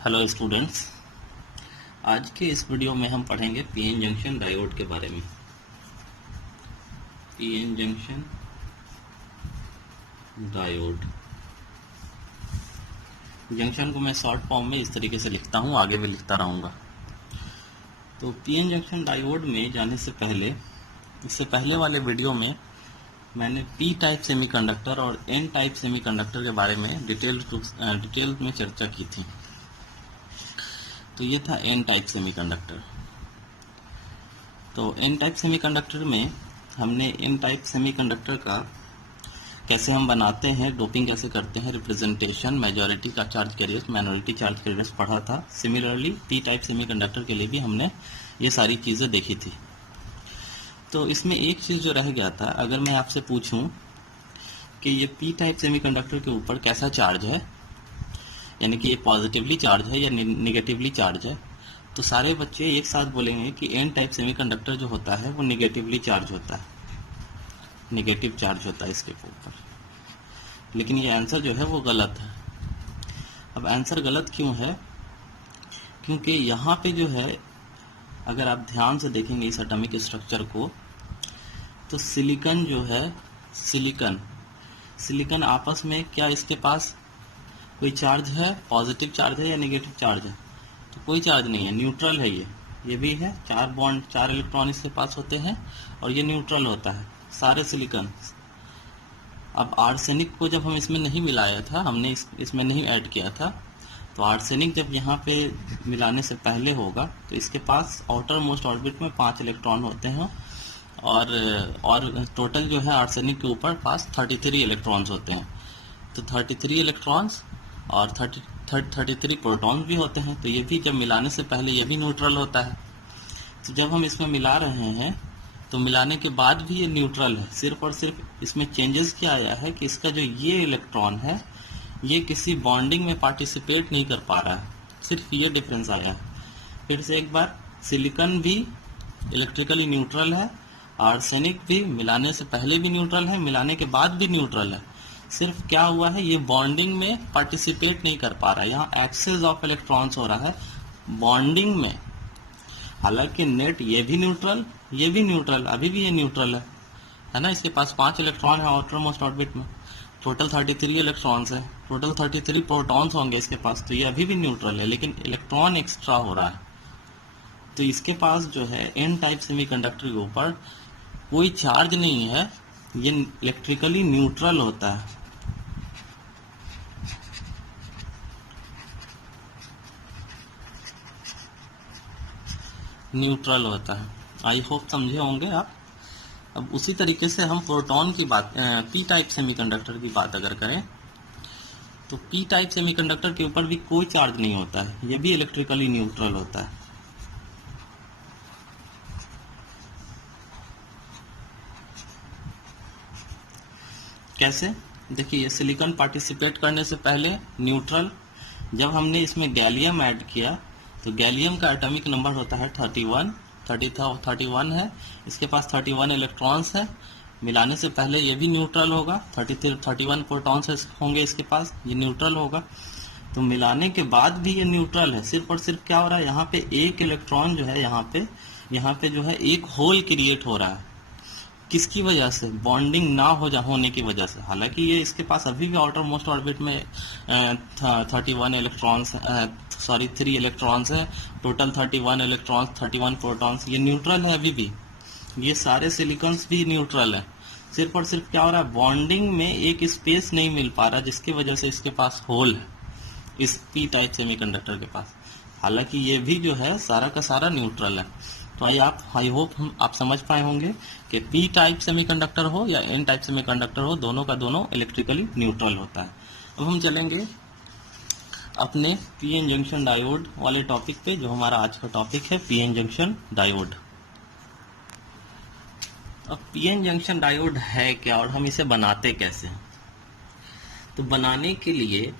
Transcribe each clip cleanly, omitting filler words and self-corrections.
Hello students, आज के इस वीडियो में हम पढ़ेंगे पीएन जंक्शन डायोड के बारे में। पीएन जंक्शन डायोड जंक्शन को मैं शॉर्ट फॉर्म में इस तरीके से लिखता हूँ, आगे भी लिखता रहूँगा। तो पीएन जंक्शन डायोड में जाने से पहले, इससे पहले वाले वीडियो में मैंने पी टाइप सेमीकंडक्टर और एन टाइप सेमीकंडक्टर के बारे में डिटेल में चर्चा की थी। तो ये था एन टाइप सेमीकंडक्टर। तो एन टाइप सेमीकंडक्टर में हमने एन टाइप सेमीकंडक्टर का कैसे हम बनाते हैं, डोपिंग कैसे करते हैं, रिप्रेजेंटेशन, मेजॉरिटी का charge carriers, minority charge carriers पढ़ा था। सिमिलरली पी टाइप सेमीकंडक्टर के लिए भी हमने ये सारी चीज़ें देखी थी। तो इसमें एक चीज़ जो रह गया था, अगर मैं आपसे पूछूं कि ये पी टाइप सेमीकंडक्टर के ऊपर कैसा चार्ज है, यानी कि ये पॉजिटिवली चार्ज है या निगेटिवली चार्ज है, तो सारे बच्चे एक साथ बोलेंगे कि एन टाइप सेमीकंडक्टर जो होता है वो निगेटिवली चार्ज होता है, निगेटिव चार्ज होता है इसके ऊपर। लेकिन ये आंसर जो है वो गलत है। अब आंसर गलत क्यों है? क्योंकि यहाँ पे जो है, अगर आप ध्यान से देखेंगे इस एटॉमिक स्ट्रक्चर को, तो सिलिकॉन जो है, सिलिकॉन आपस में क्या इसके पास कोई चार्ज है, पॉजिटिव चार्ज है या नेगेटिव चार्ज है? तो कोई चार्ज नहीं है, न्यूट्रल है ये भी है। 4 इलेक्ट्रॉन इसके पास होते हैं और ये न्यूट्रल होता है, सारे सिलिकॉन। अब आर्सेनिक को जब हम इसमें नहीं मिलाया था, हमने इसमें नहीं ऐड किया था, तो आर्सेनिक जब यहाँ पे मिलाने से पहले होगा तो इसके पास आउटर मोस्ट ऑर्बिट में 5 इलेक्ट्रॉन होते हैं और टोटल जो है आर्सेनिक के ऊपर पास 33 इलेक्ट्रॉन्स होते हैं। तो 33 इलेक्ट्रॉन्स और 33 प्रोटॉन्स भी होते हैं। तो ये भी जब मिलाने से पहले ये भी न्यूट्रल होता है। तो जब हम इसमें मिला रहे हैं तो मिलाने के बाद भी ये न्यूट्रल है। सिर्फ और सिर्फ इसमें चेंजेस क्या आया है कि इसका जो ये इलेक्ट्रॉन है ये किसी बॉन्डिंग में पार्टिसिपेट नहीं कर पा रहा है, सिर्फ ये डिफरेंस आया है। फिर से एक बार, सिलिकॉन भी इलेक्ट्रिकली न्यूट्रल है, आर्सेनिक भी मिलाने से पहले भी न्यूट्रल है, मिलाने के बाद भी न्यूट्रल है। सिर्फ क्या हुआ है, ये बॉन्डिंग में पार्टिसिपेट नहीं कर पा रहा है, यहाँ एक्सेस ऑफ इलेक्ट्रॉन्स हो रहा है बॉन्डिंग में। हालांकि नेट ये भी न्यूट्रल, ये भी न्यूट्रल, अभी भी ये न्यूट्रल है ना। इसके पास 5 इलेक्ट्रॉन है आउटर मोस्ट ऑर्बिट में, टोटल 33 इलेक्ट्रॉन्स है, टोटल 33 प्रोटॉन्स होंगे इसके पास, तो ये अभी भी न्यूट्रल है, लेकिन इलेक्ट्रॉन एक्स्ट्रा हो रहा है। तो इसके पास जो है एन टाइप सेमीकंडक्टर के ऊपर कोई चार्ज नहीं है, ये इलेक्ट्रिकली न्यूट्रल होता है। न्यूट्रल होता है। आई होप समझे होंगे आप। अब उसी तरीके से हम प्रोटॉन की बात, पी टाइप सेमीकंडक्टर की बात अगर करें, तो पी टाइप सेमीकंडक्टर के ऊपर भी कोई चार्ज नहीं होता है, ये भी इलेक्ट्रिकली न्यूट्रल होता है। कैसे? देखिए, सिलिकॉन पार्टिसिपेट करने से पहले न्यूट्रल। जब हमने इसमें गैलियम ऐड किया तो गैलियम का एटॉमिक नंबर होता है 31 है, इसके पास 31 इलेक्ट्रॉन्स है। मिलाने से पहले ये भी न्यूट्रल होगा, 31 प्रोटॉन्स होंगे इसके पास, ये न्यूट्रल होगा। तो मिलाने के बाद भी ये न्यूट्रल है। सिर्फ और सिर्फ क्या हो रहा है, यहाँ पे एक इलेक्ट्रॉन जो है, यहाँ पे जो है एक होल क्रिएट हो रहा है। किसकी वजह से? बॉन्डिंग ना होने की वजह से। हालांकि ये इसके पास अभी भी आउटर मोस्ट ऑर्बिट में 31 इलेक्ट्रॉन्स, 3 इलेक्ट्रॉन्स है, टोटल 31 इलेक्ट्रॉन्स, 31 प्रोटॉन्स, ये न्यूट्रल है अभी भी। ये सारे सिलिकॉन्स भी न्यूट्रल है। सिर्फ और सिर्फ क्या हो रहा है, बॉन्डिंग में एक स्पेस नहीं मिल पा रहा, जिसकी वजह से इसके पास होल है इस पी टाइप सेमीकंडक्टर के पास। हालांकि ये भी जो है सारा का सारा न्यूट्रल है। तो आई होप आप समझ पाए होंगे कि पी टाइप सेमीकंडक्टर हो या एन टाइप सेमीकंडक्टर हो, दोनों का दोनों इलेक्ट्रिकली न्यूट्रल होता है। अब हम चलेंगे अपने पीएन जंक्शन डायोड वाले टॉपिक पे, जो हमारा आज का टॉपिक है पीएन जंक्शन डायोड। अब पीएन जंक्शन डायोड है क्या और हम इसे बनाते कैसे हैं? तो बनाने के लिए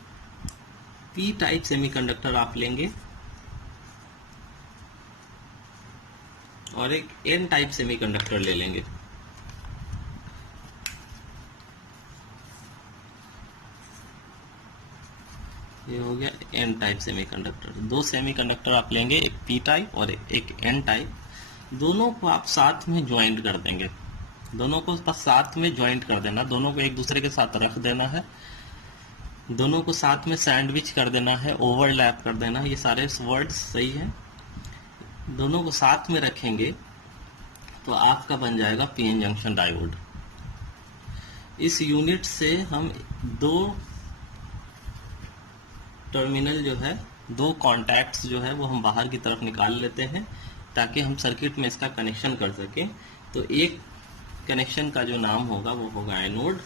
पी टाइप सेमीकंडक्टर आप लेंगे और एक एन टाइप सेमीकंडक्टर ले लेंगे। ये हो गया एन टाइप सेमीकंडक्टर। दो सेमीकंडक्टर आप लेंगे, एक पी टाइप और एक एन टाइप। दोनों को आप साथ में ज्वाइंट कर देंगे, दोनों को बस साथ में ज्वाइंट कर देना, दोनों को एक दूसरे के साथ रख देना है, दोनों को साथ में सैंडविच कर देना है, ओवरलैप कर देना। ये सारे वर्ड्स सही है। दोनों को साथ में रखेंगे तो आपका बन जाएगा पीएन जंक्शन डायोड। इस यूनिट से हम दो टर्मिनल जो है, दो कॉन्टैक्ट्स जो है वो हम बाहर की तरफ निकाल लेते हैं ताकि हम सर्किट में इसका कनेक्शन कर सकें। तो एक कनेक्शन का जो नाम होगा वो होगा एनोड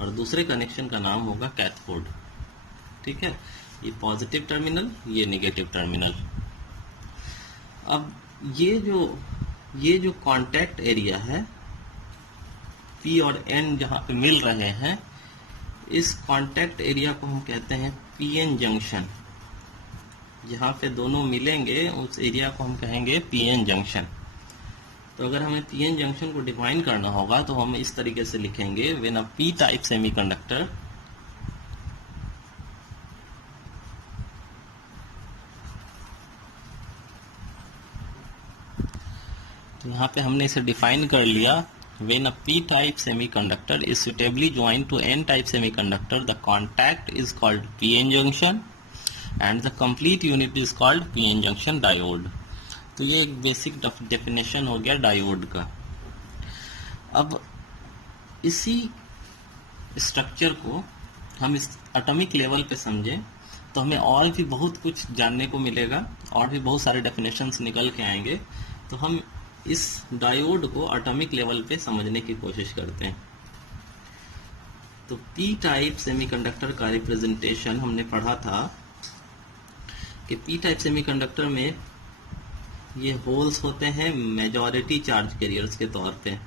और दूसरे कनेक्शन का नाम होगा कैथोड। ठीक है, ये पॉजिटिव टर्मिनल, ये नेगेटिव टर्मिनल। अब ये जो कांटेक्ट एरिया है P और N जहां पे मिल रहे हैं, इस कांटेक्ट एरिया को हम कहते हैं पीएन जंक्शन। जहां पे दोनों मिलेंगे उस एरिया को हम कहेंगे पीएन जंक्शन। तो अगर हमें पीएन जंक्शन को डिफाइन करना होगा तो हम इस तरीके से लिखेंगे, when a P type semiconductor तो यहाँ पे हमने इसे डिफाइन कर लिया। When a p-type semiconductor is suitably joined to n-type semiconductor, the contact is called p-n junction and the complete unit is called p-n junction diode। तो ये एक बेसिक डेफिनेशन हो गया डायोड का। अब इसी स्ट्रक्चर को हम इस एटॉमिक लेवल पे समझें तो हमें और भी बहुत कुछ जानने को मिलेगा, और भी बहुत सारे डेफिनेशंस निकल के आएंगे। तो हम इस डायोड को एटॉमिक लेवल पे समझने की कोशिश करते हैं। तो पी टाइप सेमीकंडक्टर का रिप्रेजेंटेशन हमने पढ़ा था कि पी टाइप सेमीकंडक्टर में ये होल्स होते हैं मेजॉरिटी चार्ज कैरियर्स के तौर पे।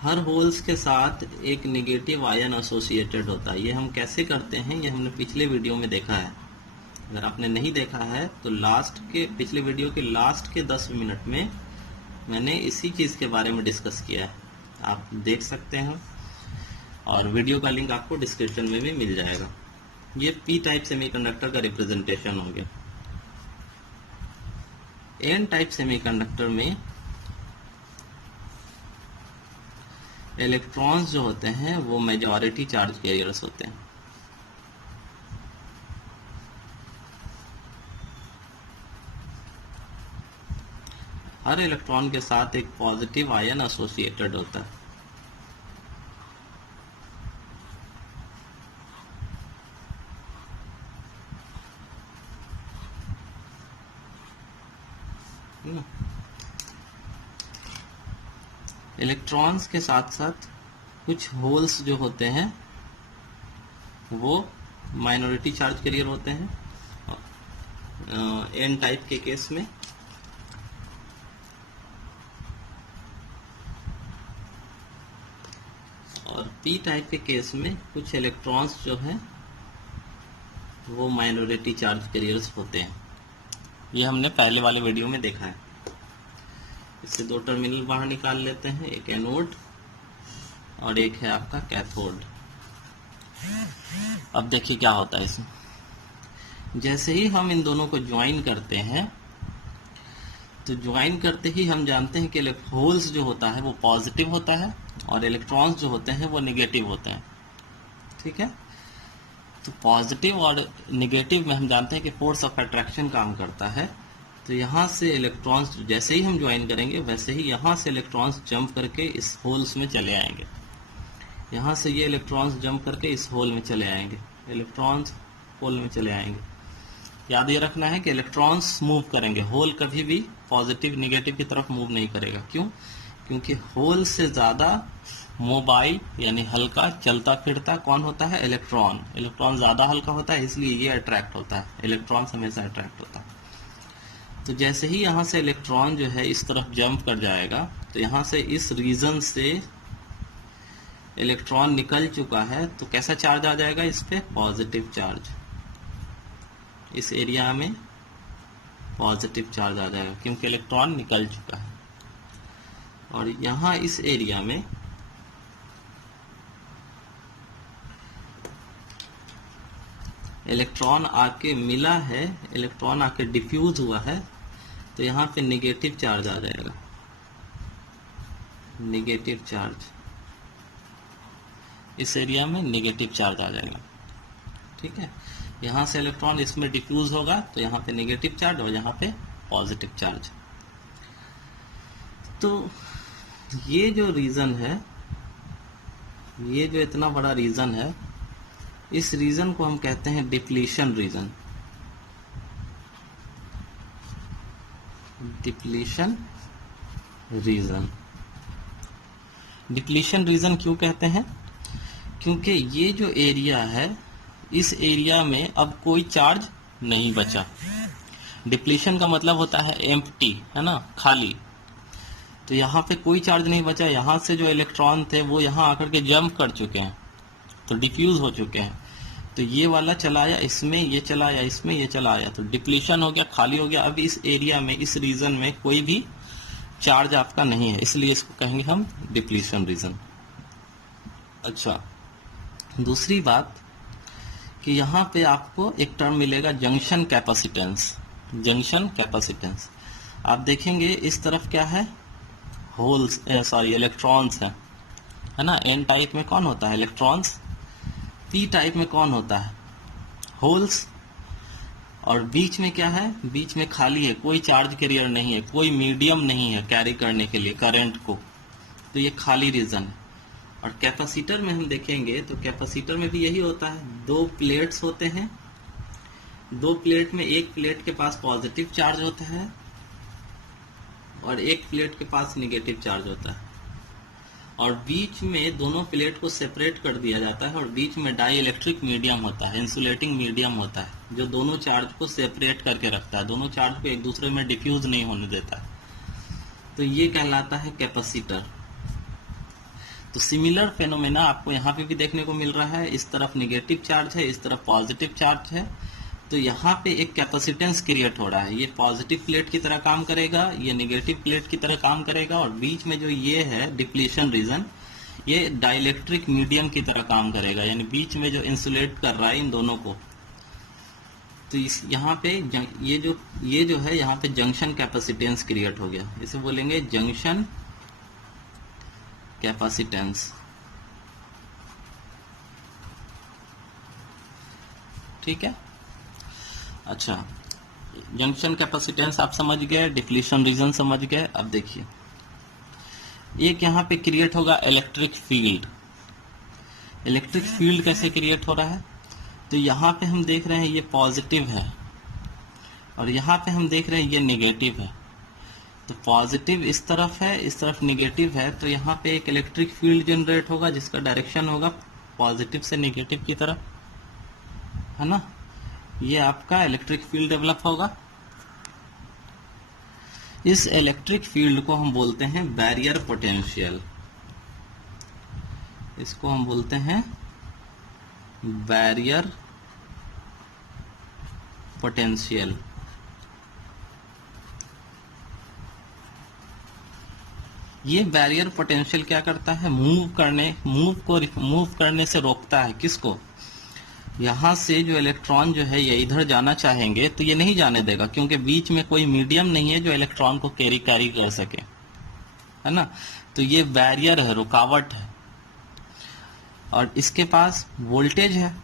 हर होल्स के साथ एक नेगेटिव आयन एसोसिएटेड होता है। ये हम कैसे करते हैं ये हमने पिछले वीडियो में देखा है। अगर आपने नहीं देखा है तो पिछले वीडियो के लास्ट के 10 मिनट में मैंने इसी चीज़ के बारे में डिस्कस किया है, आप देख सकते हैं और वीडियो का लिंक आपको डिस्क्रिप्शन में भी मिल जाएगा। ये पी टाइप सेमीकंडक्टर का रिप्रेजेंटेशन हो गया। एन टाइप सेमीकंडक्टर में इलेक्ट्रॉन्स जो होते हैं वो मेजॉरिटी चार्ज कैरियर्स होते हैं। हर इलेक्ट्रॉन के साथ एक पॉजिटिव आयन एसोसिएटेड होता है। इलेक्ट्रॉन्स के साथ साथ कुछ होल्स जो होते हैं वो माइनॉरिटी चार्ज कैरियर होते हैं एन टाइप के केस में। और पी टाइप के केस में कुछ इलेक्ट्रॉन्स जो हैं वो माइनॉरिटी चार्ज कैरियर्स होते हैं। ये हमने पहले वाले वीडियो में देखा है। इससे दो टर्मिनल बाहर निकाल लेते हैं, एक एनोड और एक है आपका कैथोड। अब देखिए क्या होता है इसमें। जैसे ही हम इन दोनों को ज्वाइन करते हैं तो ज्वाइन करते ही हम जानते हैं कि होल्स जो होता है वो पॉजिटिव होता है और इलेक्ट्रॉन्स जो होते हैं वो नेगेटिव होते हैं। ठीक है, तो पॉजिटिव और नेगेटिव में हम जानते हैं कि फोर्स ऑफ अट्रैक्शन काम करता है। तो यहाँ से इलेक्ट्रॉन्स जैसे ही हम ज्वाइन करेंगे वैसे ही यहाँ से इलेक्ट्रॉन्स जंप करके इस होल्स में चले आएंगे। यहाँ से ये इलेक्ट्रॉन्स जंप करके इस होल में चले आएंगे, इलेक्ट्रॉन्स होल में चले आएंगे। याद ये रखना है कि इलेक्ट्रॉन्स मूव करेंगे, होल कभी भी पॉजिटिव निगेटिव की तरफ मूव नहीं करेगा। क्यों? क्योंकि होल से ज़्यादा मोबाइल यानी हल्का चलता फिरता कौन होता है? इलेक्ट्रॉन। इलेक्ट्रॉन ज़्यादा हल्का होता है इसलिए ये अट्रैक्ट होता है, इलेक्ट्रॉन हमेशा अट्रैक्ट होता है। तो जैसे ही यहाँ से इलेक्ट्रॉन जो है इस तरफ जंप कर जाएगा तो यहाँ से इस रीजन से इलेक्ट्रॉन निकल चुका है तो कैसा चार्ज आ जाएगा इस पे? Positive charge. इस एरिया में पॉजिटिव चार्ज आ जाएगा क्योंकि इलेक्ट्रॉन निकल चुका है। और यहाँ इस एरिया में इलेक्ट्रॉन आके मिला है, इलेक्ट्रॉन आके डिफ्यूज हुआ है, तो यहाँ पे नेगेटिव चार्ज आ जाएगा, नेगेटिव चार्ज, इस एरिया में नेगेटिव चार्ज आ जाएगा। ठीक है, यहाँ से इलेक्ट्रॉन इसमें डिफ्यूज होगा तो यहाँ पे नेगेटिव चार्ज और यहाँ पे पॉजिटिव चार्ज। तो ये जो रीजन है, ये जो इतना बड़ा रीजन है, इस रीजन को हम कहते हैं depletion region. Depletion region, depletion region क्यों कहते हैं? क्योंकि ये जो एरिया है, इस एरिया में अब कोई चार्ज नहीं बचा। डिप्लीशन का मतलब होता है एम्प्टी, है ना, खाली। तो यहाँ पे कोई चार्ज नहीं बचा, यहाँ से जो इलेक्ट्रॉन थे वो यहाँ आकर के जंप कर चुके हैं, तो डिफ्यूज हो चुके हैं। तो ये वाला चला आया इसमें, ये चला आया इसमें, ये चला आया, तो डिप्लीशन हो गया, खाली हो गया। अब इस एरिया में, इस रीजन में कोई भी चार्ज आपका नहीं है, इसलिए इसको कहेंगे हम डिप्लीशन रीजन। अच्छा, दूसरी बात कि यहाँ पे आपको एक टर्म मिलेगा जंक्शन कैपेसिटेंस। जंक्शन कैपेसिटेंस आप देखेंगे इस तरफ क्या है, होल्स, सॉरी इलेक्ट्रॉन्स है ना। एन टाइप में कौन होता है, इलेक्ट्रॉन्स। पी टाइप में कौन होता है, होल्स। और बीच में क्या है, बीच में खाली है, कोई चार्ज कैरियर नहीं है, कोई मीडियम नहीं है कैरी करने के लिए करंट को, तो ये खाली रीजन है। और कैपेसिटर में हम देखेंगे तो कैपेसिटर में भी यही होता है, दो प्लेट्स होते हैं, दो प्लेट में एक प्लेट के पास पॉजिटिव चार्ज होता है और एक प्लेट के पास नेगेटिव चार्ज होता है, और बीच में दोनों प्लेट को सेपरेट कर दिया जाता है और बीच में डाई इलेक्ट्रिक मीडियम होता है, इंसुलेटिंग मीडियम होता है, जो दोनों चार्ज को सेपरेट करके रखता है, दोनों चार्ज को एक दूसरे में डिफ्यूज नहीं होने देता है। तो ये कहलाता है कैपेसिटर। तो सिमिलर फेनोमेना आपको यहाँ पे भी देखने को मिल रहा है, इस तरफ नेगेटिव चार्ज है, इस तरफ पॉजिटिव चार्ज है, तो यहाँ पे एक कैपेसिटेंस क्रिएट हो रहा है। ये पॉजिटिव प्लेट की तरह काम करेगा, ये नेगेटिव प्लेट की तरह काम करेगा, और बीच में जो ये है डिप्लीशन रीजन, ये डाइलेक्ट्रिक मीडियम की तरह काम करेगा, यानी बीच में जो इंसुलेट कर रहा है इन दोनों को। तो इस यहाँ पे ये जो है यहाँ पे जंक्शन कैपेसिटेंस क्रिएट हो गया, इसे बोलेंगे जंक्शन कैपेसिटेंस। ठीक है, अच्छा, जंक्शन कैपेसिटेंस आप समझ गए, डिप्लीशन रीजन समझ गए। अब देखिए, एक यहाँ पे क्रिएट होगा इलेक्ट्रिक फील्ड। इलेक्ट्रिक फील्ड कैसे क्रिएट हो रहा है, तो यहाँ पे हम देख रहे हैं ये पॉजिटिव है और यहाँ पे हम देख रहे हैं ये नेगेटिव है। तो पॉजिटिव इस तरफ है, इस तरफ नेगेटिव है, तो यहाँ पे एक इलेक्ट्रिक फील्ड जनरेट होगा जिसका डायरेक्शन होगा पॉजिटिव से नेगेटिव की तरफ, है ना। ये आपका इलेक्ट्रिक फील्ड डेवलप होगा। इस इलेक्ट्रिक फील्ड को हम बोलते हैं बैरियर पोटेंशियल। इसको हम बोलते हैं बैरियर पोटेंशियल। ये बैरियर पोटेंशियल क्या करता है, मूव करने से रोकता है। किसको, यहाँ से जो इलेक्ट्रॉन जो है ये इधर जाना चाहेंगे तो ये नहीं जाने देगा, क्योंकि बीच में कोई मीडियम नहीं है जो इलेक्ट्रॉन को कैरी कर सके, है ना। तो ये बैरियर है, रुकावट है, और इसके पास वोल्टेज है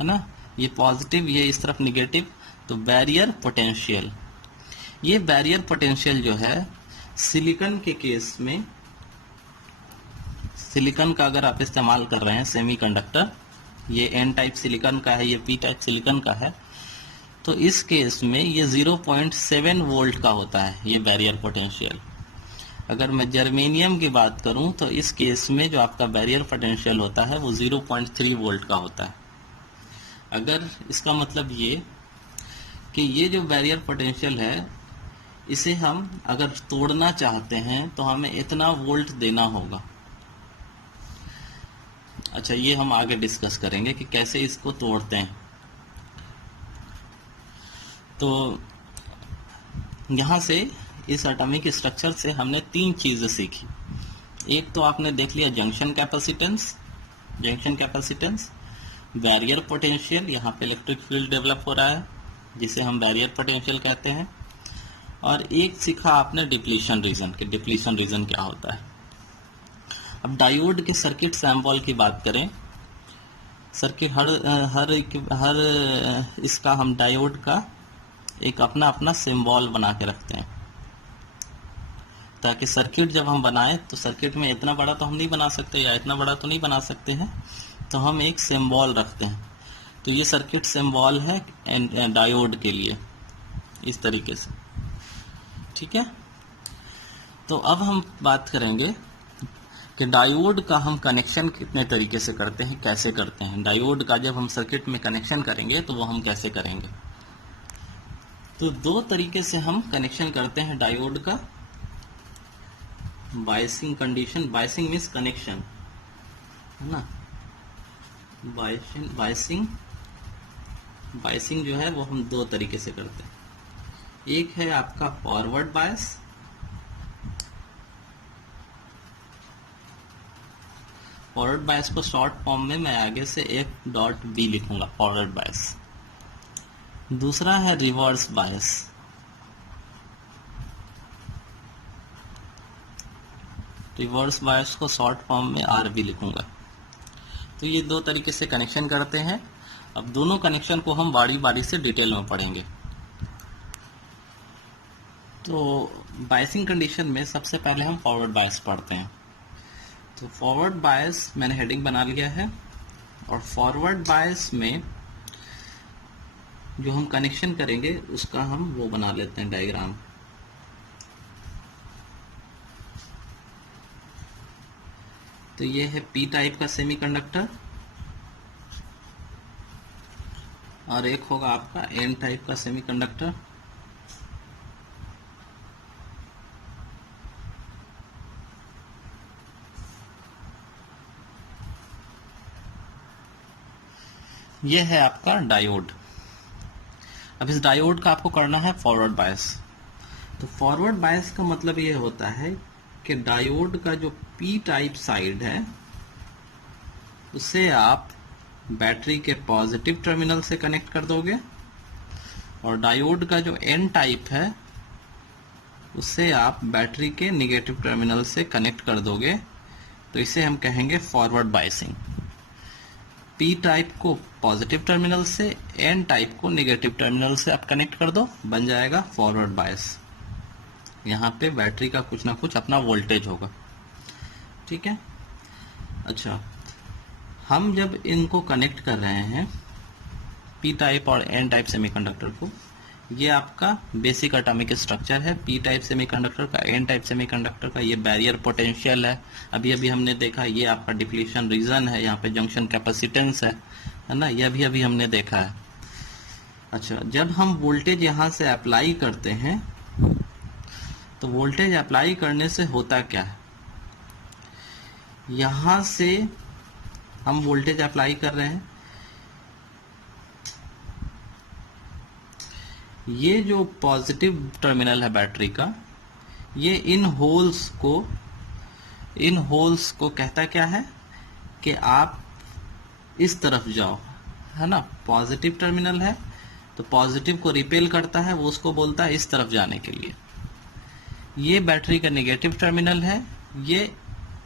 ना। ये पॉजिटिव, ये इस तरफ निगेटिव, तो बैरियर पोटेंशियल। ये बैरियर पोटेंशियल जो है सिलिकॉन के केस में, सिलिकॉन का अगर आप इस्तेमाल कर रहे हैं सेमीकंडक्टर, ये एन टाइप सिलिकॉन का है, ये पी टाइप सिलिकॉन का है, तो इस केस में ये 0.7 वोल्ट का होता है ये बैरियर पोटेंशियल। अगर मैं जर्मेनियम की बात करूं तो इस केस में जो आपका बैरियर पोटेंशियल होता है वो 0.3 वोल्ट का होता है। अगर इसका मतलब ये कि ये जो बैरियर पोटेंशियल है, इसे हम अगर तोड़ना चाहते हैं तो हमें इतना वोल्ट देना होगा। अच्छा, ये हम आगे डिस्कस करेंगे कि कैसे इसको तोड़ते हैं। तो यहां से इस एटॉमिक स्ट्रक्चर से हमने 3 चीजें सीखी। एक तो आपने देख लिया जंक्शन कैपेसिटेंस, बैरियर पोटेंशियल, यहाँ पे इलेक्ट्रिक फील्ड डेवलप हो रहा है जिसे हम बैरियर पोटेंशियल कहते हैं। और एक सीखा आपने डिप्लीशन रीजन, कि डिप्लीशन रीजन क्या होता है। अब डायोड के सर्किट सैम्पल की बात करें, सर्किट हर इसका हम डायोड का एक अपना अपना सिंबल बना के रखते हैं, ताकि सर्किट जब हम बनाएं तो सर्किट में इतना बड़ा तो हम नहीं बना सकते या इतना बड़ा तो नहीं बना सकते हैं, तो हम एक सिंबल रखते हैं। तो ये सर्किट सिंबल है डायोड के लिए, इस तरीके से, ठीक है। तो अब हम बात करेंगे कि डायोड का हम कनेक्शन कितने तरीके से करते हैं, कैसे करते हैं। डायोड का जब हम सर्किट में कनेक्शन करेंगे तो वो हम कैसे करेंगे। तो दो तरीके से हम कनेक्शन करते हैं डायोड का। Biasing condition, biasing means connection, है ना। बायसिंग जो है वो हम दो तरीके से करते हैं। एक है आपका फॉरवर्ड बायस, फॉरवर्ड बायस को शॉर्ट फॉर्म में मैं आगे से एक डॉट बी लिखूंगा, फॉरवर्ड बायस। दूसरा है रिवर्स बायस, रिवर्स बायस को शॉर्ट फॉर्म में आर बी लिखूंगा। तो ये दो तरीके से कनेक्शन करते हैं। अब दोनों कनेक्शन को हम बारी बारी से डिटेल में पढ़ेंगे। तो बायसिंग कंडीशन में सबसे पहले हम फॉरवर्ड बायस पढ़ते हैं। तो फॉरवर्ड बायस मैंने हेडिंग बना लिया है, और फॉरवर्ड बायस में जो हम कनेक्शन करेंगे उसका हम वो बना लेते हैं डायग्राम। तो ये है पी टाइप का सेमीकंडक्टर, और एक होगा आपका एन टाइप का सेमीकंडक्टर। ये है आपका डायोड। अब इस डायोड का आपको करना है फॉरवर्ड बायस। तो फॉरवर्ड बायस का मतलब ये होता है कि डायोड का जो पी टाइप साइड है उसे आप बैटरी के पॉजिटिव टर्मिनल से कनेक्ट कर दोगे, और डायोड का जो एन टाइप है उसे आप बैटरी के निगेटिव टर्मिनल से कनेक्ट कर दोगे। तो इसे हम कहेंगे फॉरवर्ड बायसिंग। पी टाइप को पॉजिटिव टर्मिनल से, एन टाइप को नेगेटिव टर्मिनल से आप कनेक्ट कर दो, बन जाएगा फॉरवर्ड बायस। यहाँ पे बैटरी का कुछ ना कुछ अपना वोल्टेज होगा, ठीक है। अच्छा, हम जब इनको कनेक्ट कर रहे हैं पी टाइप और एन टाइप सेमीकंडक्टर को, ये आपका बेसिक एटॉमिक स्ट्रक्चर है पी टाइप सेमीकंडक्टर का। एन टाइप सेमीकंडक्टर का ये बैरियर पोटेंशियल है, अभी अभी हमने देखा। ये आपका डिप्लीशन रीजन है, यहाँ पे जंक्शन कैपेसिटेंस है ना, ये अभी अभी हमने देखा है। अच्छा, जब हम वोल्टेज यहाँ से अप्लाई करते हैं तो वोल्टेज अप्लाई करने से होता क्या है, यहाँ से हम वोल्टेज अप्लाई कर रहे हैं, ये जो पॉजिटिव टर्मिनल है बैटरी का, ये इन होल्स को कहता क्या है कि आप इस तरफ जाओ, है ना। पॉजिटिव टर्मिनल है तो पॉजिटिव को रिपेल करता है, वो उसको बोलता है इस तरफ जाने के लिए। ये बैटरी का नेगेटिव टर्मिनल है, ये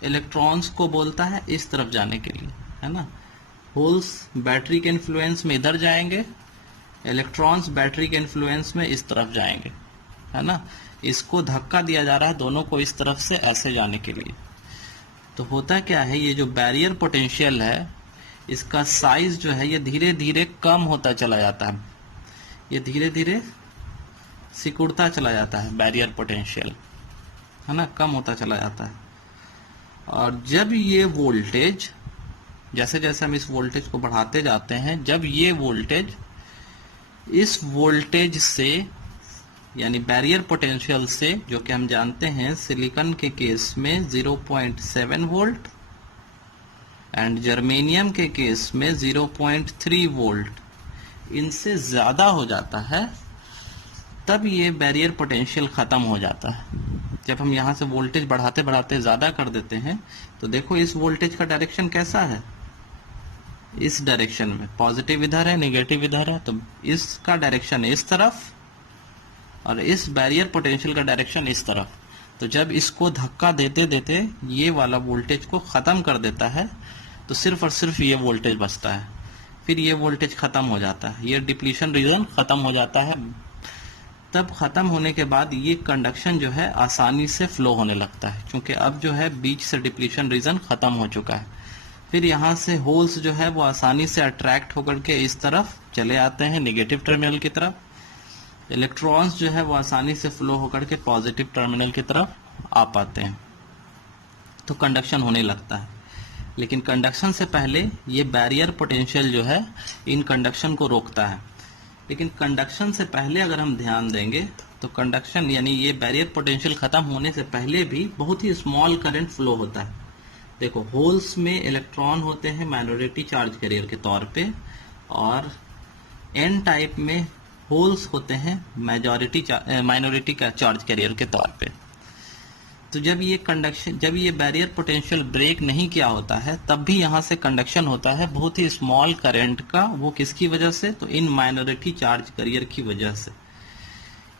इलेक्ट्रॉन्स को बोलता है इस तरफ जाने के लिए, है ना। होल्स बैटरी के इन्फ्लुएंस में इधर जाएंगे, इलेक्ट्रॉन्स बैटरी के इन्फ्लुएंस में इस तरफ जाएंगे, है ना। इसको धक्का दिया जा रहा है दोनों को इस तरफ से ऐसे जाने के लिए। तो होता क्या है, ये जो बैरियर पोटेंशियल है इसका साइज जो है ये धीरे धीरे कम होता चला जाता है, ये धीरे धीरे सिकुड़ता चला जाता है बैरियर पोटेंशियल, है ना, कम होता चला जाता है। और जब ये वोल्टेज, जैसे जैसे हम इस वोल्टेज को बढ़ाते जाते हैं, जब ये वोल्टेज इस वोल्टेज से यानी बैरियर पोटेंशियल से, जो कि हम जानते हैं सिलिकॉन के केस में 0.7 वोल्ट एंड जर्मेनियम के केस में 0.3 वोल्ट, इनसे ज्यादा हो जाता है, तब ये बैरियर पोटेंशियल खत्म हो जाता है। जब हम यहाँ से वोल्टेज बढ़ाते बढ़ाते ज्यादा कर देते हैं तो देखो इस वोल्टेज का डायरेक्शन कैसा है, इस डायरेक्शन में, पॉजिटिव इधर है नेगेटिव इधर है, तो इसका डायरेक्शन इस तरफ और इस बैरियर पोटेंशियल का डायरेक्शन इस तरफ। तो जब इसको धक्का देते देते ये वाला वोल्टेज को खत्म कर देता है तो सिर्फ और सिर्फ ये वोल्टेज बचता है, फिर ये वोल्टेज खत्म हो जाता है, ये डिप्लीशन रीजन खत्म हो जाता है। तब खत्म होने के बाद ये कंडक्शन जो है आसानी से फ्लो होने लगता है, क्योंकि अब जो है बीच से डिप्लीशन रीजन खत्म हो चुका है। फिर यहाँ से होल्स जो है वो आसानी से अट्रैक्ट होकर के इस तरफ चले आते हैं नेगेटिव टर्मिनल की तरफ। इलेक्ट्रॉन्स जो है वो आसानी से फ्लो होकर के पॉजिटिव टर्मिनल की तरफ आ पाते हैं, तो कंडक्शन होने लगता है। लेकिन कंडक्शन से पहले ये बैरियर पोटेंशियल जो है इन कंडक्शन को रोकता है। लेकिन कंडक्शन से पहले अगर हम ध्यान देंगे तो कंडक्शन यानी ये बैरियर पोटेंशियल खत्म होने से पहले भी बहुत ही स्मॉल करंट फ्लो होता है। देखो, होल्स में इलेक्ट्रॉन होते हैं माइनॉरिटी चार्ज कैरियर के तौर पे, और एन टाइप में होल्स होते हैं माइनॉरिटी का चार्ज कैरियर के तौर पे। तो जब ये बैरियर पोटेंशियल ब्रेक नहीं किया होता है तब भी यहाँ से कंडक्शन होता है बहुत ही स्मॉल करंट का। वो किसकी वजह से? तो इन माइनॉरिटी चार्ज कैरियर की वजह से।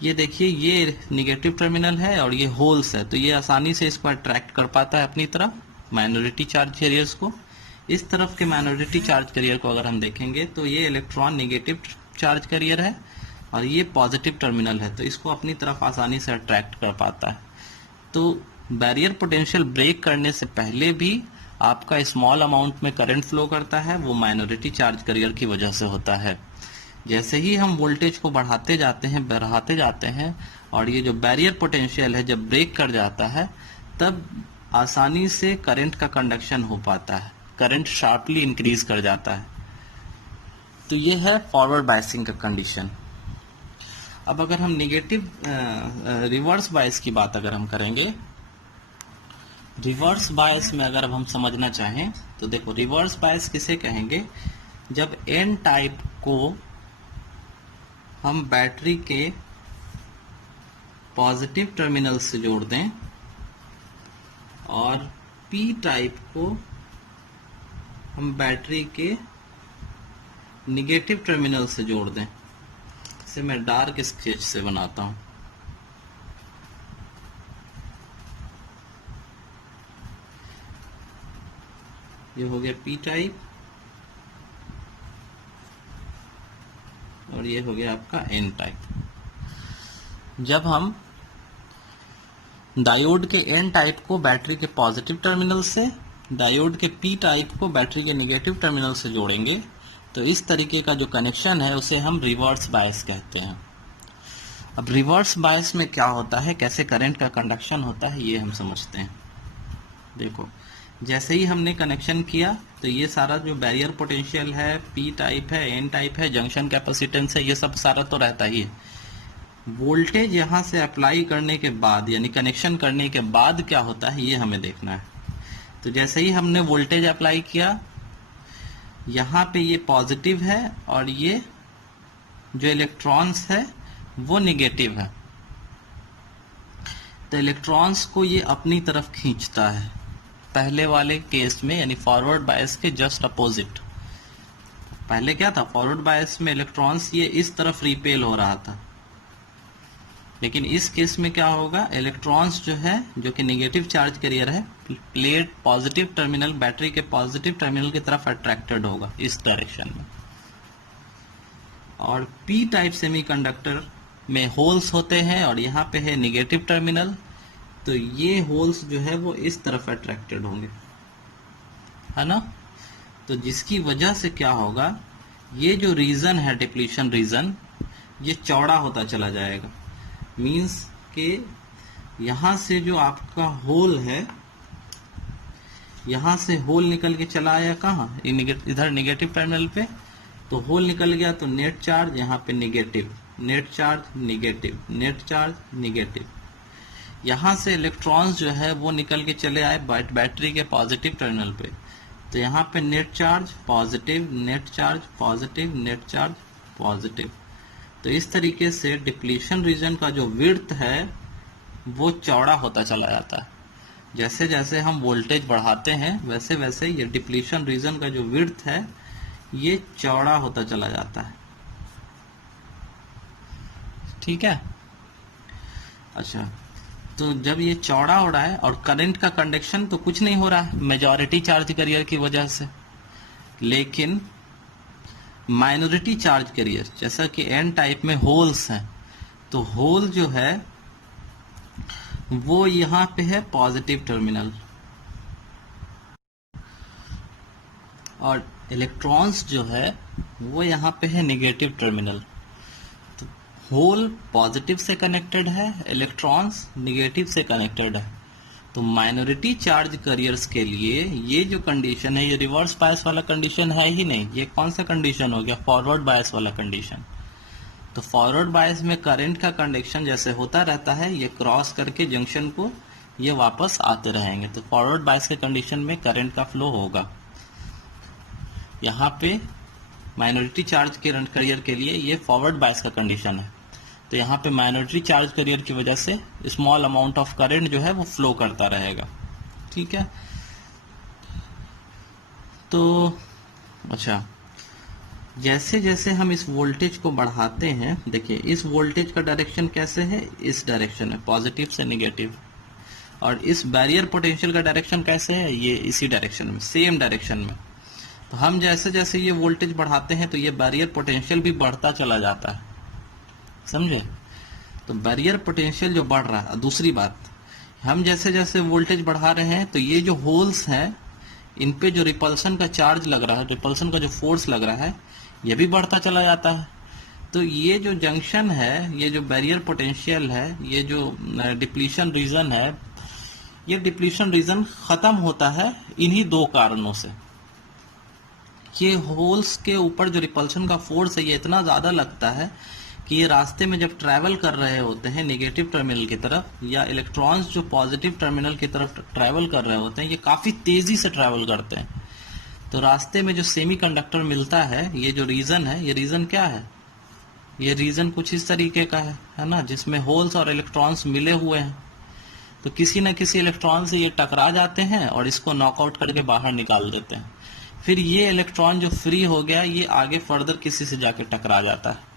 ये देखिए, ये नेगेटिव टर्मिनल है और ये होल्स है, तो ये आसानी से इसको अट्रैक्ट कर पाता है अपनी तरफ, माइनॉरिटी चार्ज कैरियर्स को। इस तरफ के माइनॉरिटी चार्ज कैरियर को अगर हम देखेंगे तो ये इलेक्ट्रॉन नेगेटिव चार्ज कैरियर है और ये पॉजिटिव टर्मिनल है, तो इसको अपनी तरफ आसानी से अट्रैक्ट कर पाता है। तो बैरियर पोटेंशियल ब्रेक करने से पहले भी आपका स्मॉल अमाउंट में करंट फ्लो करता है, वो माइनॉरिटी चार्ज कैरियर की वजह से होता है। जैसे ही हम वोल्टेज को बढ़ाते जाते हैं और ये जो बैरियर पोटेंशियल है जब ब्रेक कर जाता है तब आसानी से करंट का कंडक्शन हो पाता है, करंट शार्पली इंक्रीज कर जाता है। तो ये है फॉरवर्ड बायसिंग का कंडीशन। अब अगर हम निगेटिव रिवर्स बायस की बात अगर हम करेंगे, रिवर्स बायस में अगर हम समझना चाहें तो देखो, रिवर्स बायस किसे कहेंगे? जब एन टाइप को हम बैटरी के पॉजिटिव टर्मिनल से जोड़ दें और पी टाइप को हम बैटरी के निगेटिव टर्मिनल से जोड़ दें। इसे मैं डार्क स्केच से बनाता हूं। ये हो गया पी टाइप और ये हो गया आपका एन टाइप। जब हम डायोड के एन टाइप को बैटरी के पॉजिटिव टर्मिनल से, डायोड के पी टाइप को बैटरी के नेगेटिव टर्मिनल से जोड़ेंगे तो इस तरीके का जो कनेक्शन है उसे हम रिवर्स बायस कहते हैं। अब रिवर्स बायस में क्या होता है, कैसे करंट का कंडक्शन होता है, ये हम समझते हैं। देखो, जैसे ही हमने कनेक्शन किया तो ये सारा जो बैरियर पोटेंशियल है, पी टाइप है, एन टाइप है, जंक्शन कैपेसिटेंस है, ये सब सारा तो रहता ही है। वोल्टेज यहाँ से अप्लाई करने के बाद यानी कनेक्शन करने के बाद क्या होता है ये हमें देखना है। तो जैसे ही हमने वोल्टेज अप्लाई किया, यहाँ पे ये पॉजिटिव है और ये जो इलेक्ट्रॉन्स है वो नेगेटिव है, तो इलेक्ट्रॉन्स को ये अपनी तरफ खींचता है। पहले वाले केस में यानी फॉरवर्ड बायस के जस्ट अपोजिट। पहले क्या था, फॉरवर्ड बायस में इलेक्ट्रॉन्स ये इस तरफ रिपेल हो रहा था, लेकिन इस केस में क्या होगा, इलेक्ट्रॉन्स जो है जो कि नेगेटिव चार्ज कैरियर है, प्लेट पॉजिटिव टर्मिनल, बैटरी के पॉजिटिव टर्मिनल की तरफ अट्रैक्टेड होगा इस डायरेक्शन में। और पी टाइप सेमीकंडक्टर में होल्स होते हैं और यहाँ पे है नेगेटिव टर्मिनल, तो ये होल्स जो है वो इस तरफ अट्रैक्टेड होंगे, है ना। तो जिसकी वजह से क्या होगा, ये जो रीजन है डिप्लीशन रीजन, ये चौड़ा होता चला जाएगा। मींस के यहाँ से जो आपका होल है, यहाँ से होल निकल के चला आया कहाँ, इधर नेगेटिव टर्मिनल पे, तो होल निकल गया तो नेट चार्ज यहाँ पे negative, net charge negative, net charge negative. यहाँ से इलेक्ट्रॉन्स जो है वो निकल के चले आए बैटरी के पॉजिटिव टर्मिनल पे, तो यहाँ पे net charge positive, net charge positive, net charge positive. तो इस तरीके से डिप्लीशन रीजन का जो विड्थ है वो चौड़ा होता चला जाता है। जैसे जैसे हम वोल्टेज बढ़ाते हैं वैसे वैसे ये डिप्लीशन रीजन का जो विड्थ है ये चौड़ा होता चला जाता है। ठीक है। अच्छा, तो जब ये चौड़ा हो रहा है और करंट का कंडक्शन तो कुछ नहीं हो रहा है मेजॉरिटी चार्ज कैरियर की वजह से, लेकिन माइनॉरिटी चार्ज कैरियर जैसा कि एन टाइप में होल्स हैं, तो होल जो है वो यहां पे है पॉजिटिव टर्मिनल, और इलेक्ट्रॉन्स जो है वो यहां पे है नेगेटिव टर्मिनल। तो होल पॉजिटिव से कनेक्टेड है, इलेक्ट्रॉन्स नेगेटिव से कनेक्टेड है। तो माइनॉरिटी चार्ज कैरियर्स के लिए ये जो कंडीशन है, ये रिवर्स बायस वाला कंडीशन है ही नहीं। ये कौन सा कंडीशन हो गया? फॉरवर्ड बायस वाला कंडीशन। तो फॉरवर्ड बायस में करंट का कंडक्शन जैसे होता रहता है, ये क्रॉस करके जंक्शन को ये वापस आते रहेंगे। तो फॉरवर्ड बायस के कंडीशन में करंट का फ्लो होगा। यहाँ पे माइनॉरिटी चार्ज कैरियर के लिए ये फॉरवर्ड बायस का कंडीशन है। तो यहाँ पे माइनॉरिटी चार्ज कैरियर की वजह से स्मॉल अमाउंट ऑफ करंट जो है वो फ्लो करता रहेगा। ठीक है। तो अच्छा, जैसे जैसे हम इस वोल्टेज को बढ़ाते हैं, देखिए इस वोल्टेज का डायरेक्शन कैसे है? इस डायरेक्शन में, पॉजिटिव से नेगेटिव। और इस बैरियर पोटेंशियल का डायरेक्शन कैसे है? ये इसी डायरेक्शन में, सेम डायरेक्शन में। तो हम जैसे जैसे ये वोल्टेज बढ़ाते हैं तो ये बैरियर पोटेंशियल भी बढ़ता चला जाता है, समझे? तो बैरियर पोटेंशियल जो बढ़ रहा है, दूसरी बात, हम जैसे जैसे वोल्टेज बढ़ा रहे हैं तो ये जो होल्स हैं इन पे जो रिपल्सन का चार्ज लग रहा है, रिपल्सन का जो फोर्स लग रहा है, ये भी बढ़ता चला जाता है। तो ये जो जंक्शन है, ये जो बैरियर पोटेंशियल है, ये जो डिप्लीशन रीजन है, ये डिप्लीशन रीजन खत्म होता है इन्हीं दो कारणों से। ये होल्स के ऊपर जो रिपल्शन का फोर्स है ये इतना ज्यादा लगता है कि ये रास्ते में जब ट्रैवल कर रहे होते हैं नेगेटिव टर्मिनल की तरफ, या इलेक्ट्रॉन्स जो पॉजिटिव टर्मिनल की तरफ ट्रैवल कर रहे होते हैं, ये काफी तेजी से ट्रैवल करते हैं। तो रास्ते में जो सेमीकंडक्टर मिलता है, ये जो रीजन है, ये रीजन क्या है? ये रीजन कुछ इस तरीके का है ना, जिसमें होल्स और इलेक्ट्रॉन्स मिले हुए हैं। तो किसी न किसी इलेक्ट्रॉन से ये टकरा जाते हैं और इसको नॉकआउट करके बाहर निकाल देते हैं। फिर ये इलेक्ट्रॉन जो फ्री हो गया, ये आगे फर्दर किसी से जाके टकरा जाता है।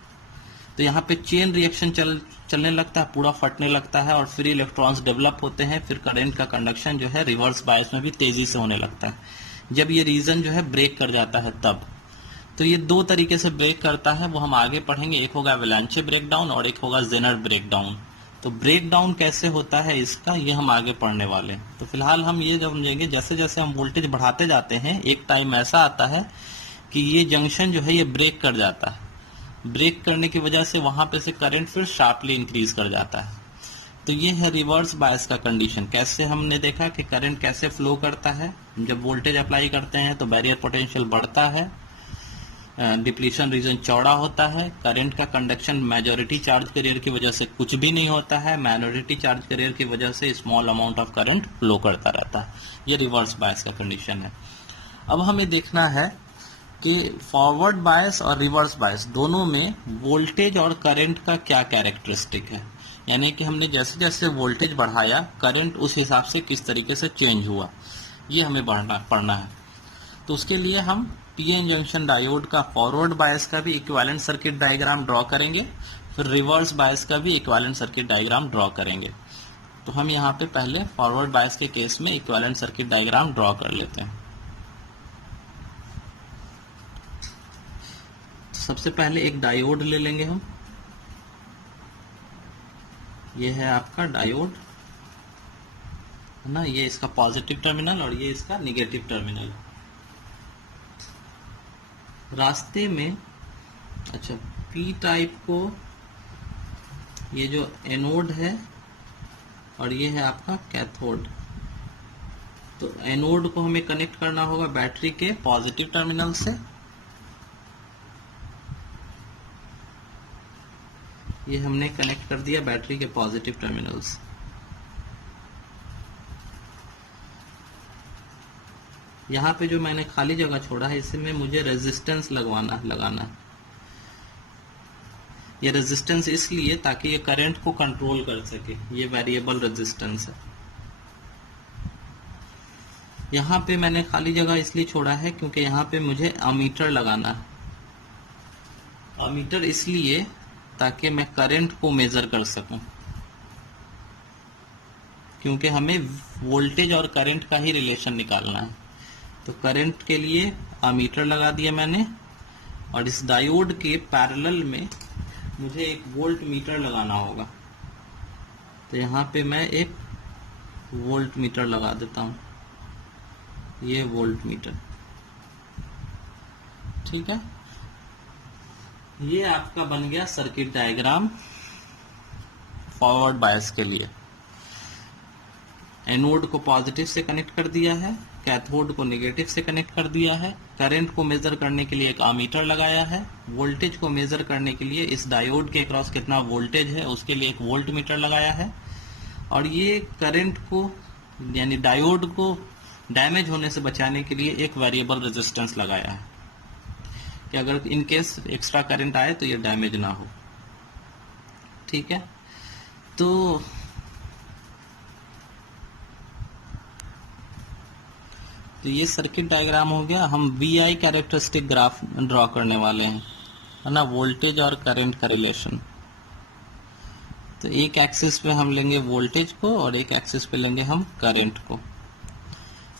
तो यहाँ पे चेन रिएक्शन चलने लगता है, पूरा फटने लगता है और फ्री इलेक्ट्रॉन्स डेवलप होते हैं। फिर करंट का कंडक्शन जो है रिवर्स बायस में भी तेजी से होने लगता है, जब ये रीजन जो है ब्रेक कर जाता है तब। तो ये दो तरीके से ब्रेक करता है, वो हम आगे पढ़ेंगे। एक होगा एवलांचे ब्रेकडाउन और एक होगा जेनर ब्रेकडाउन। तो ब्रेकडाउन कैसे होता है इसका, ये हम आगे पढ़ने वाले हैं। तो फिलहाल हम ये समझेंगे, जैसे जैसे हम वोल्टेज बढ़ाते जाते हैं, एक टाइम ऐसा आता है कि ये जंक्शन जो है ये ब्रेक कर जाता है। ब्रेक करने की वजह से वहां पे से करंट फिर शार्पली इंक्रीज कर जाता है। तो ये है रिवर्स बायस का कंडीशन। कैसे हमने देखा कि करंट कैसे फ्लो करता है, जब वोल्टेज अप्लाई करते हैं तो बैरियर पोटेंशियल बढ़ता है, डिप्लीशन रीजन चौड़ा होता है, करंट का कंडक्शन मेजॉरिटी चार्ज कैरियर की वजह से कुछ भी नहीं होता है, माइनॉरिटी चार्ज कैरियर की वजह से small amount of current flow करता रहता है। ये रिवर्स बायस का कंडीशन है। अब हमें देखना है कि फॉरवर्ड बायस और रिवर्स बायस दोनों में वोल्टेज और करंट का क्या कैरेक्टरिस्टिक है, यानी कि हमने जैसे जैसे वोल्टेज बढ़ाया करंट उस हिसाब से किस तरीके से चेंज हुआ, ये हमें पढ़ना है। तो उसके लिए हम पीएन जंक्शन डायोड का फॉरवर्ड बायस का भी इक्विवेलेंट सर्किट डायग्राम ड्रॉ करेंगे, फिर रिवर्स बायस का भी इक्विवेलेंट सर्किट डायग्राम ड्रॉ करेंगे। तो हम यहाँ पे पहले फॉरवर्ड बायस के केस में इक्विवेलेंट सर्किट डायग्राम ड्रॉ कर लेते हैं। सबसे पहले एक डायोड ले लेंगे हम। ये है आपका डायोड, है ना, ये इसका पॉजिटिव टर्मिनल और ये इसका निगेटिव टर्मिनल। रास्ते में, अच्छा, पी टाइप को, ये जो एनोड है और ये है आपका कैथोड। तो एनोड को हमें कनेक्ट करना होगा बैटरी के पॉजिटिव टर्मिनल से, ये हमने कनेक्ट कर दिया बैटरी के पॉजिटिव टर्मिनल्स। यहाँ पे जो मैंने खाली जगह छोड़ा है इसमें मुझे रेजिस्टेंस लगाना है। ये रेजिस्टेंस इसलिए ताकि ये करंट को कंट्रोल कर सके, ये वेरिएबल रेजिस्टेंस है। यहाँ पे मैंने खाली जगह इसलिए छोड़ा है क्योंकि यहाँ पे मुझे अमीटर लगाना है। अमीटर इसलिए ताकि मैं करंट को मेजर कर सकूं, क्योंकि हमें वोल्टेज और करंट का ही रिलेशन निकालना है। तो करंट के लिए अमीटर लगा दिया मैंने, और इस डायोड के पैरेलल में मुझे एक वोल्ट मीटर लगाना होगा। तो यहाँ पे मैं एक वोल्ट मीटर लगा देता हूँ, ये वोल्ट मीटर, ठीक है। ये आपका बन गया सर्किट डायग्राम फॉरवर्ड बायस के लिए। एनोड को पॉजिटिव से कनेक्ट कर दिया है, कैथोड को नेगेटिव से कनेक्ट कर दिया है, करंट को मेजर करने के लिए एक अमीटर लगाया है, वोल्टेज को मेजर करने के लिए इस डायोड के अक्रॉस कितना वोल्टेज है उसके लिए एक वोल्ट मीटर लगाया है, और ये करंट को यानी डायोड को डैमेज होने से बचाने के लिए एक वेरिएबल रेजिस्टेंस लगाया है कि अगर इन केस एक्स्ट्रा करंट आए तो ये डैमेज ना हो, ठीक है। तो ये सर्किट डायग्राम हो गया। हम VI कैरेक्टरिस्टिक ग्राफ ड्रॉ करने वाले हैं, है ना, वोल्टेज और करंट का रिलेशन। तो एक एक्सिस पे हम लेंगे वोल्टेज को और एक एक्सिस पे लेंगे हम करंट को।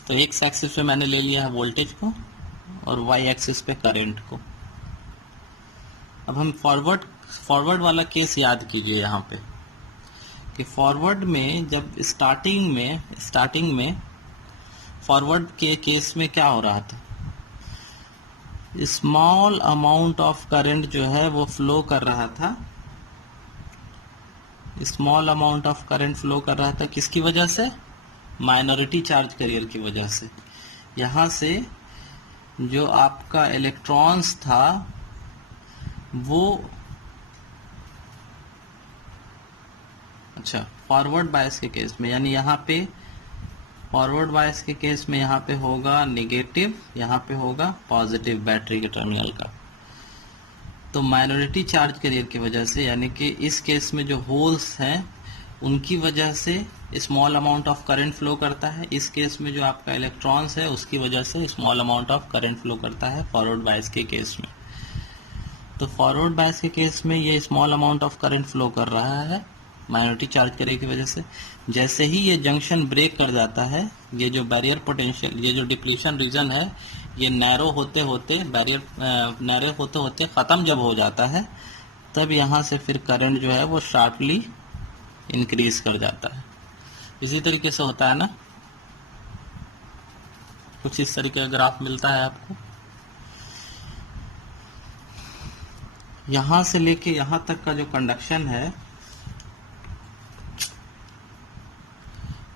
तो एक एक्सिस पे मैंने ले लिया है वोल्टेज को और Y एक्सिस पे करंट को। अब हम फॉरवर्ड वाला केस याद कीजिए यहाँ पे कि फॉरवर्ड में जब स्टार्टिंग में फॉरवर्ड के केस में क्या हो रहा था, स्मॉल अमाउंट ऑफ करंट जो है वो फ्लो कर रहा था, small amount of current flow कर रहा था किसकी वजह से, माइनॉरिटी चार्ज कैरियर की वजह से। यहाँ से जो आपका इलेक्ट्रॉन्स था वो, अच्छा, फॉरवर्ड बायस के केस में, यानी यहाँ पे फॉरवर्ड बायस के केस में यहाँ पे होगा नेगेटिव, यहाँ पे होगा पॉजिटिव बैटरी के टर्मिनल का। तो माइनॉरिटी चार्ज कैरियर की वजह से, यानी कि इस केस में जो होल्स हैं उनकी वजह से small amount of current flow करता है। इस केस में जो आपका इलेक्ट्रॉन्स है उसकी वजह से small amount of current flow करता है फॉरवर्ड बायस के केस में। तो फॉरवर्ड बायस के केस में ये small amount of current flow कर रहा है माइनॉरिटी चार्ज कैरियर की वजह से। जैसे ही ये जंक्शन ब्रेक कर जाता है, ये जो बैरियर पोटेंशियल, ये जो डिप्लीशन रीजन है, ये नैरो होते होते ख़त्म जब हो जाता है, तब यहाँ से फिर करंट जो है वो शार्पली इंक्रीज कर जाता है। इसी तरीके से होता है ना, कुछ इस तरीके का ग्राफ मिलता है आपको। यहाँ से लेके यहाँ तक का जो कंडक्शन है,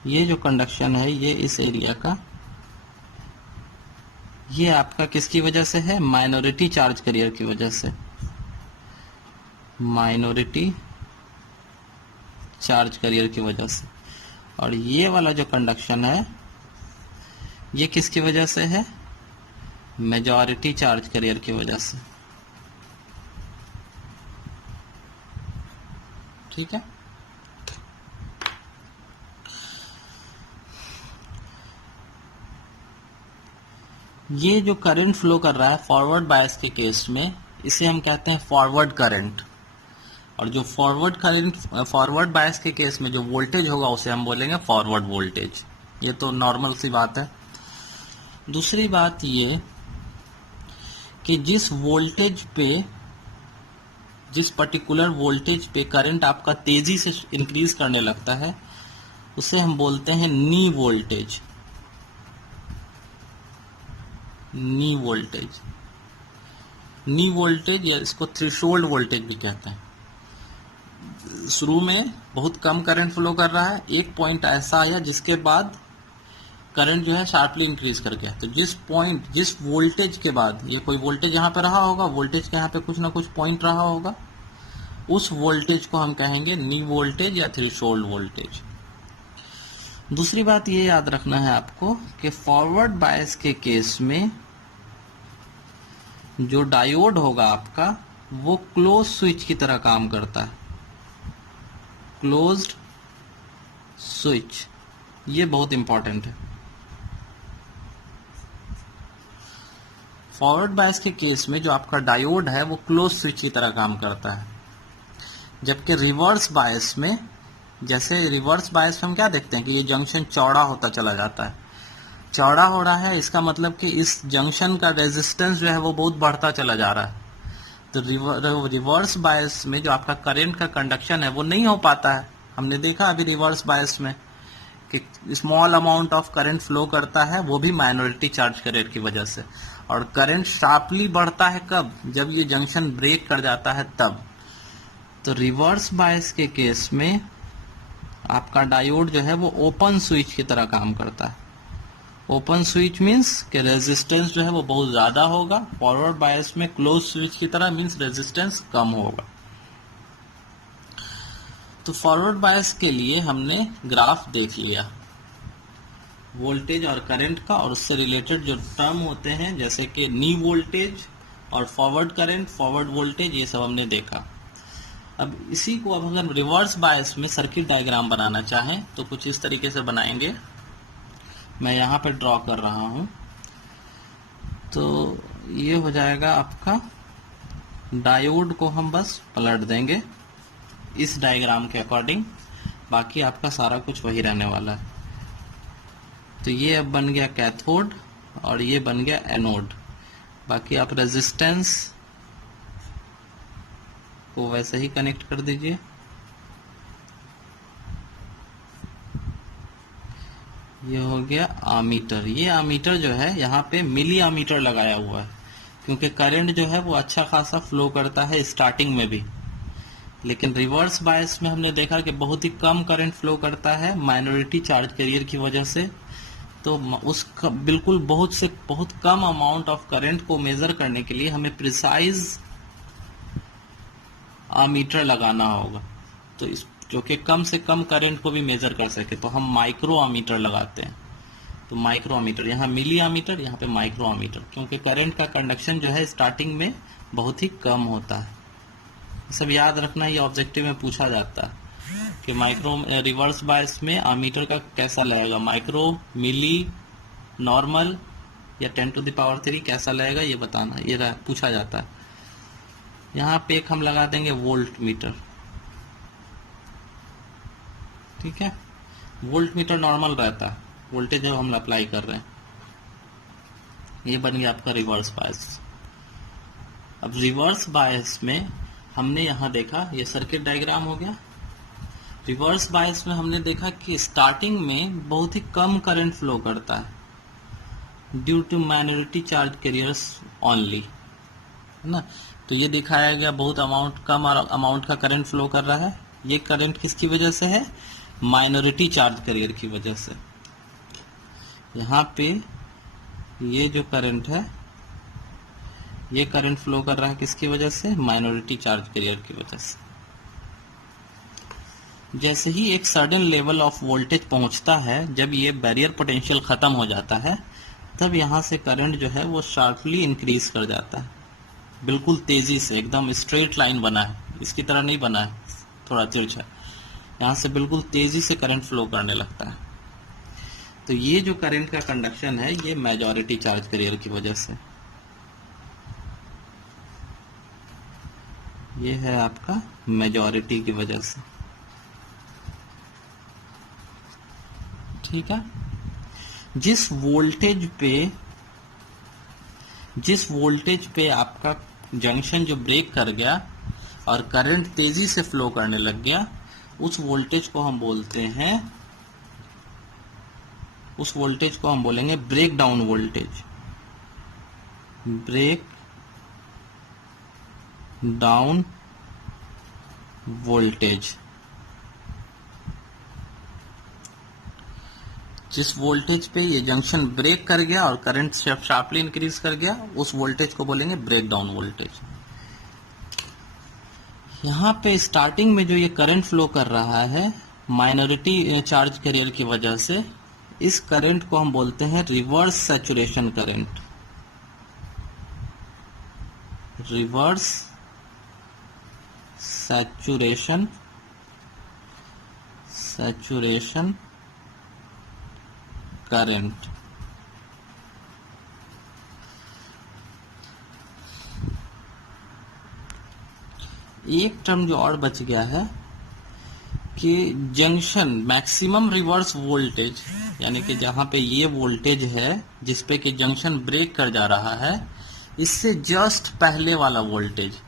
ये जो कंडक्शन है ये इस एरिया का, ये आपका किसकी वजह से है, माइनॉरिटी चार्ज कैरियर की वजह से, माइनॉरिटी चार्ज कैरियर की वजह से। और ये वाला जो कंडक्शन है ये किसकी वजह से है, मेजॉरिटी चार्ज कैरियर की वजह से, ठीक है। ये जो करंट फ्लो कर रहा है फॉरवर्ड बायस के केस में, इसे हम कहते हैं फॉरवर्ड करंट। और जो फॉरवर्ड बायस के केस में जो वोल्टेज होगा उसे हम बोलेंगे फॉरवर्ड वोल्टेज। ये तो नॉर्मल सी बात है। दूसरी बात ये कि जिस पर्टिकुलर वोल्टेज पे करंट आपका तेजी से इंक्रीज करने लगता है उसे हम बोलते हैं नी वोल्टेज। नी वोल्टेज या इसको थ्रेशोल्ड वोल्टेज भी कहते हैं। शुरू में बहुत कम करंट फ्लो कर रहा है, एक पॉइंट ऐसा आया जिसके बाद करंट जो है शार्पली इंक्रीज कर गया। तो जिस वोल्टेज के बाद, ये कोई वोल्टेज यहाँ पे रहा होगा, वोल्टेज के यहाँ पे कुछ ना कुछ पॉइंट रहा होगा, उस वोल्टेज को हम कहेंगे नी वोल्टेज या थ्रेशोल्ड वोल्टेज। दूसरी बात ये याद रखना है आपको कि फॉरवर्ड बायस के केस में जो डायोड होगा आपका वो क्लोज स्विच की तरह काम करता है, क्लोज्ड स्विच। ये बहुत इंपॉर्टेंट है। फॉरवर्ड बायस के केस में जो आपका डायोड है वो क्लोज स्विच की तरह काम करता है, जबकि रिवर्स बायस में, जैसे रिवर्स बायस में हम क्या देखते हैं कि ये जंक्शन चौड़ा होता चला जाता है। चौड़ा हो रहा है इसका मतलब कि इस जंक्शन का रेजिस्टेंस जो है वो बहुत बढ़ता चला जा रहा है। तो रिवर्स बायस में जो आपका करंट का कंडक्शन है वो नहीं हो पाता है। हमने देखा अभी रिवर्स बायस में कि small amount of current flow करता है, वो भी माइनॉरिटी चार्ज करंट की वजह से। और करंट शार्पली बढ़ता है कब? जब ये जंक्शन ब्रेक कर जाता है तब। तो रिवर्स बायस के केस में आपका डायोड जो है वो ओपन स्विच की तरह काम करता है। ओपन स्विच मीन्स कि रेजिस्टेंस जो है वो बहुत ज़्यादा होगा। फॉरवर्ड बायस में क्लोज स्विच की तरह मीन्स रेजिस्टेंस कम होगा। तो फॉरवर्ड बायस के लिए हमने ग्राफ देख लिया वोल्टेज और करंट का, और उससे रिलेटेड जो टर्म होते हैं जैसे कि नी वोल्टेज और फॉरवर्ड करंट, फॉरवर्ड वोल्टेज, ये सब हमने देखा। अब इसी को अब अगर रिवर्स बायस में सर्किट डायग्राम बनाना चाहें तो कुछ इस तरीके से बनाएंगे। मैं यहाँ पे ड्रॉ कर रहा हूँ। तो ये हो जाएगा आपका, डायोड को हम बस पलट देंगे इस डायग्राम के अकॉर्डिंग, बाकी आपका सारा कुछ वही रहने वाला है। तो ये अब बन गया कैथोड और ये बन गया एनोड। बाकी आप रेजिस्टेंस को वैसे ही कनेक्ट कर दीजिए। ये हो गया आमीटर। ये आमीटर जो है यहाँ पे मिली आमीटर लगाया हुआ है, क्योंकि करंट जो है वो अच्छा खासा फ्लो करता है स्टार्टिंग में भी। लेकिन रिवर्स बायस में हमने देखा कि बहुत ही कम करंट फ्लो करता है माइनॉरिटी चार्ज कैरियर की वजह से। तो उस बिल्कुल बहुत कम अमाउंट ऑफ करंट को मेजर करने के लिए हमें प्रिसाइज आमीटर लगाना होगा, तो इस जो कि कम से कम करंट को भी मेजर कर सके, तो हम माइक्रो आमीटर लगाते हैं। तो माइक्रो आमीटर, यहाँ मिली आमीटर, यहाँ पे माइक्रो आमीटर, क्योंकि करंट का कंडक्शन जो है स्टार्टिंग में बहुत ही कम होता है। सब याद रखना, ये ऑब्जेक्टिव में पूछा जाता है कि माइक्रो रिवर्स बायस में आमीटर का कैसा लगेगा, माइक्रो, मिली, नॉर्मल या 10⁻³ कैसा लगेगा ये बताना, ये पूछा जाता है। यहाँ पे एक हम लगा देंगे वोल्ट मीटर, ठीक है। वोल्ट मीटर नॉर्मल रहता है, वोल्टेज जो हम अप्लाई कर रहे हैं। ये बन गया आपका रिवर्स बायस। अब रिवर्स बायस में हमने यहाँ देखा, ये सर्किट डायग्राम हो गया। रिवर्स बायस में हमने देखा कि स्टार्टिंग में बहुत ही कम करंट फ्लो करता है due to minority charge carriers only, है ना। तो ये दिखाया गया बहुत कम अमाउंट का करंट फ्लो कर रहा है। ये करंट किसकी वजह से है? माइनॉरिटी चार्ज कैरियर की वजह से। यहाँ पे ये जो करंट है, ये करंट फ्लो कर रहा है किसकी वजह से? माइनॉरिटी चार्ज कैरियर की वजह से। जैसे ही एक सर्टेन लेवल ऑफ वोल्टेज पहुंचता है, जब ये बैरियर पोटेंशियल खत्म हो जाता है, तब यहाँ से करंट जो है वो शार्पली इंक्रीज कर जाता है, बिल्कुल तेजी से, एकदम स्ट्रेट लाइन बना है, इसकी तरह नहीं बना है, थोड़ा तिरछा। यहाँ से बिल्कुल तेजी से करंट फ्लो करने लगता है। तो ये जो करंट का कंडक्शन है, ये मेजॉरिटी चार्ज कैरियर की वजह से। ये है आपका मेजॉरिटी की वजह से, ठीक है। जिस वोल्टेज पे आपका जंक्शन जो ब्रेक कर गया और करंट तेजी से फ्लो करने लग गया, उस वोल्टेज को हम बोलेंगे break down voltage. Break down voltage. जिस वोल्टेज पे ये जंक्शन ब्रेक कर गया और करंट शार्पली इंक्रीज कर गया, उस वोल्टेज को बोलेंगे ब्रेक डाउन वोल्टेज। यहाँ पे स्टार्टिंग में जो ये करंट फ्लो कर रहा है माइनॉरिटी चार्ज कैरियर की वजह से, इस करंट को हम बोलते हैं reverse saturation current. Reverse saturation current. एक टर्म जो और बच गया है कि जंक्शन मैक्सिमम रिवर्स वोल्टेज, यानी कि जहां पे ये वोल्टेज है जिस पे कि जंक्शन ब्रेक कर जा रहा है, इससे जस्ट पहले वाला वोल्टेज,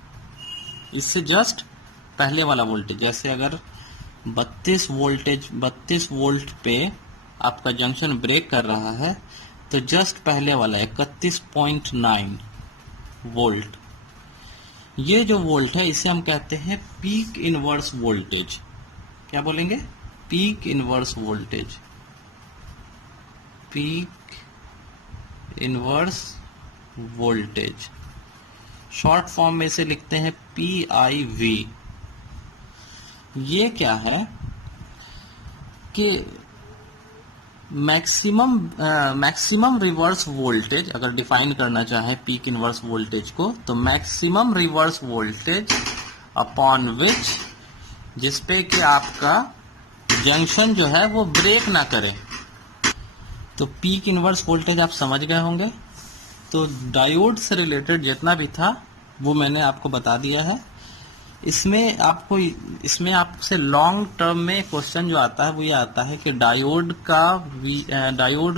इससे जस्ट पहले वाला वोल्टेज, जैसे अगर 32 वोल्ट पे आपका जंक्शन ब्रेक कर रहा है तो जस्ट पहले वाला 31.9 वोल्ट, ये जो वोल्ट है इसे हम कहते हैं पीक इनवर्स वोल्टेज। क्या बोलेंगे? Peak inverse voltage, peak inverse voltage. Short form में इसे लिखते हैं PIV। ये क्या है कि मैक्सिमम रिवर्स वोल्टेज, अगर डिफाइन करना चाहे पीक इनवर्स वोल्टेज को, तो maximum reverse voltage upon which, जिसपे कि आपका जंक्शन जो है वो ब्रेक ना करे। तो पीक इनवर्स वोल्टेज आप समझ गए होंगे। तो डायोड से रिलेटेड जितना भी था वो मैंने आपको बता दिया है। इसमें आपसे लॉन्ग टर्म में क्वेश्चन जो आता है वो ये आता है कि डायोड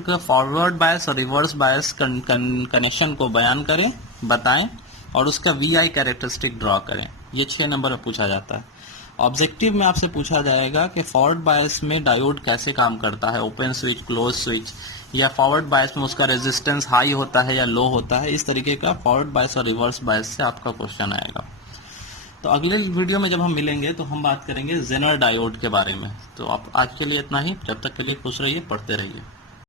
का फॉरवर्ड बायस और रिवर्स बायस कनेक्शन को बताएं और उसका VI कैरेक्टरिस्टिक ड्रॉ करें। ये 6 नंबर में पूछा जाता है। ऑब्जेक्टिव में आपसे पूछा जाएगा कि फॉरवर्ड बायस में डायोड कैसे काम करता है, ओपन स्विच, क्लोज स्विच, या फॉरवर्ड बायस में उसका रेजिस्टेंस हाई होता है या लो होता है। इस तरीके का फॉरवर्ड बायस और रिवर्स बायस से आपका क्वेश्चन आएगा। तो अगले वीडियो में जब हम मिलेंगे तो हम बात करेंगे जेनर डायोड के बारे में। तो आप आज के लिए इतना ही, जब तक के लिए खुश रहिए, पढ़ते रहिए।